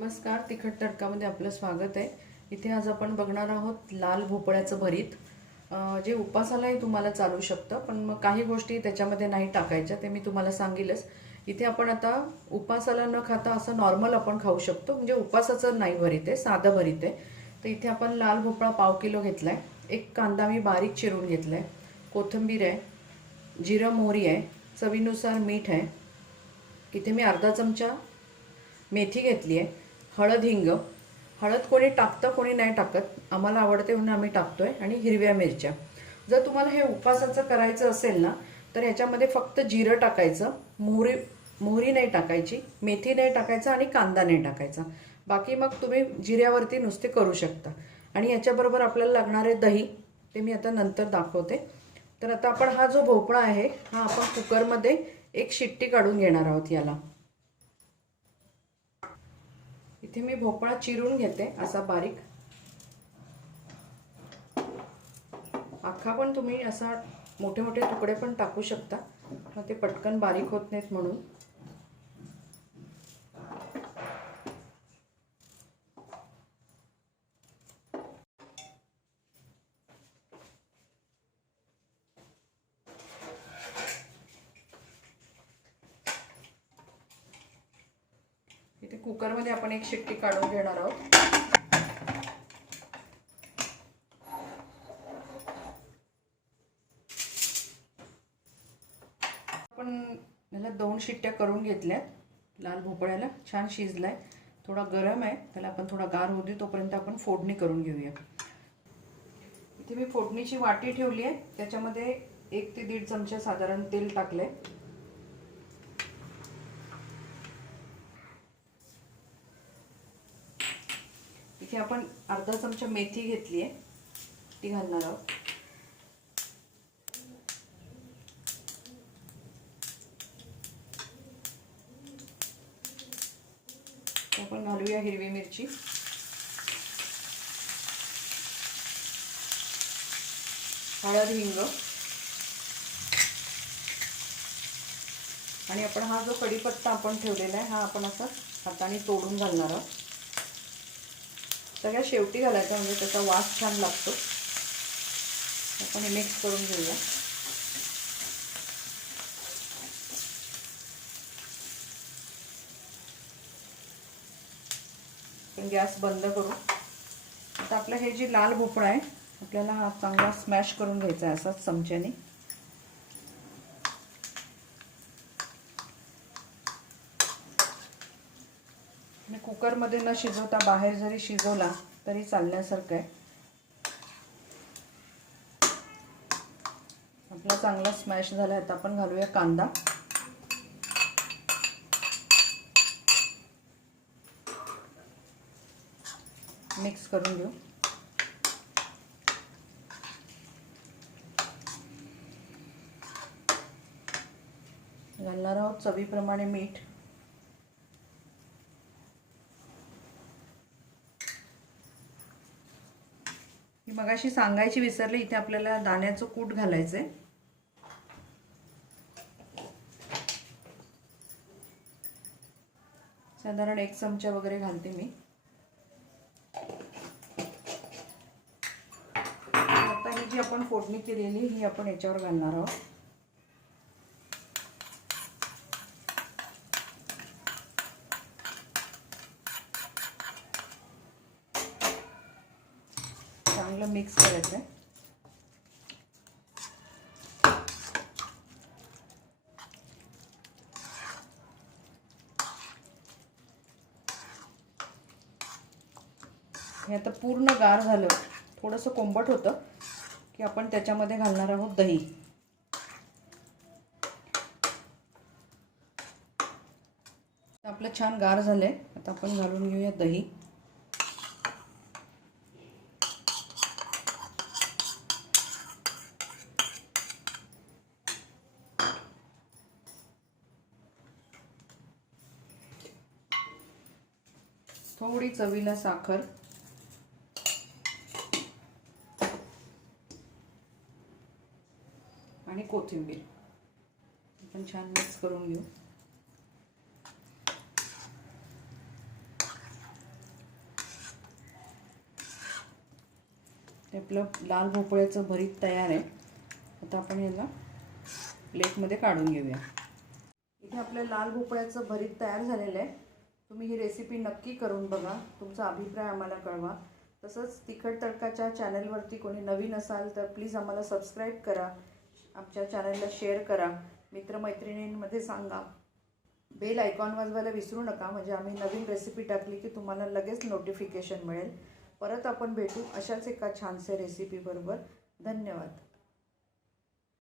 नमस्कार तिखट तडकामध्ये आपलं स्वागत आहे. इथे आज आपण बघणार आहोत लाल भोपळ्याचं भरीत. जे उपासालाही तुम्हाला चालू शकतं पण मग काही गोष्टी त्याच्यामध्ये नाही टाकायच्या ते मी तुम्हाला सांगेलच. इथे आपण आता उपासाला न खाता असं नॉर्मल आपण खाऊ शकतो. म्हणजे उपासाचं नाही भरीत आहे साधं भरीत आहे. तर इथे आपण लाल भोपळा पाव किलो घेतला आहे एक कांदा मी बारीक चिरून घेतला आहे कोथिंबीर आहे जिरं मोहरी आहे चवीनुसार मीठ आहे. इथे मी अर्धा चमचा मेथी घेतली आहे. हळद हिंग. हळद कोणी टाकतं कोणी नाही टाकत. आम्हाला आवडते म्हणून आम्ही टाकतोय आणि हिरव्या मिरच्या. जर तुम्हाला हे उपासाचं करायचं असेल ना तर ह्याच्यामध्ये फक्त जिरं टाकायचं मोहरी मोहरी नाही टाकायची मेथी नाही टाकायचं आणि कांदा नाही टाकायचा. बाकी मग तुम्ही जिऱ्यावरती नुसते करू शकता. आणि याच्याबरोबर आपल्याला लागणारे दही ते मी आता नंतर दाखवते. तर आता आपण हा जो भोपळा आहे हा आपण कुकरमध्ये एक शिट्टी काढून घेणार आहोत याला. इथे मी भोपळा चिरून घेते असा बारीक. अख्खा पण तुम्ही असा मोठे मोठे तुकडे पण टाकू शकता. मग ते पटकन बारीक होत नाहीत म्हणून. कुकरमध्ये आपण एक शिट्टी काढून घेणार आहोत. आपण ह्याला दोन शिट्ट्या करून घेतल्यात. लाल भोपळ्याला छान शिजलाय. थोडा गरम आहे. त्याला आपण थोडा गार होऊ दे तोपर्यंत आपण फोडणी करून घेऊया. इथे मी फोडणीची वाटी ठेवली आहे. त्याच्यामध्ये एक ते दीड चमचा साधारण तेल टाकलंय. इथे आपण अर्धा चमचा मेथी घेतली आहे ती घालणार आहोत. आपण घालूया हिरवी मिरची. हळद हिंग. आणि आपण हा जो कढीपत्ता आपण ठेवलेला आहे हा आपण असा हाताने तोडून घालणार आहोत. सगळ्या शेवटी घालायचा म्हणजे त्याचा वास छान लागतो. आपण हे मिक्स करून घेऊया. गॅस बंद करू. आता आपलं हे जी लाल भोपळा आहे आपल्याला हा चांगला स्मॅश करून घ्यायचा आहे असाच चमच्याने. आणि कुकरमध्ये न शिजवता बाहेर जरी शिजवला तरी चालण्यासारखं आहे. आपला चांगला स्मॅश झाला आता आपण घालूया कांदा. मिक्स करून घेऊ. घालणार आहोत चवीप्रमाणे मीठ. मी मगाशी सांगायची विसरले इथे आपल्याला दाण्याचं कूट घालायचं आहे साधारण एक चमचा वगैरे घालते मी. आता ही जी आपण फोडणी केलेली ही आपण याच्यावर घालणार आहोत. चांगलं मिक्स करायचं आहे. हे आता पूर्ण गार झालं. थोडंसं कोंबट होतं की आपण त्याच्यामध्ये घालणार आहोत दही. आपलं छान गार झालंय. आता आपण घालून घेऊया दही. थोडी चवीला साखर. आणि कोथिंबीर. आपण छान मिक्स करून घेऊ. ते आपलं लाल भोपळ्याचं भरीत तयार आहे. आता आपण याला प्लेटमध्ये काढून घेऊया. इथे आपलं लाल भोपळ्याचं भरीत तयार झालेलं आहे. तुम्ही ही रेसिपी नक्की करून बघा. तुमचा अभिप्राय आम्हाला कळवा. तसंच तिखट तडकाच्या चॅनलवरती कोणी नवीन असाल तर प्लीज आम्हाला सबस्क्राईब करा. आमच्या चॅनलला शेअर करा. मित्रमैत्रिणींमध्ये सांगा. बेल आयकॉन वाजवायला विसरू नका. म्हणजे आम्ही नवीन रेसिपी टाकली की तुम्हाला लगेच नोटिफिकेशन मिळेल. परत आपण भेटू अशाच एका छानसे रेसिपीबरोबर धन्यवाद.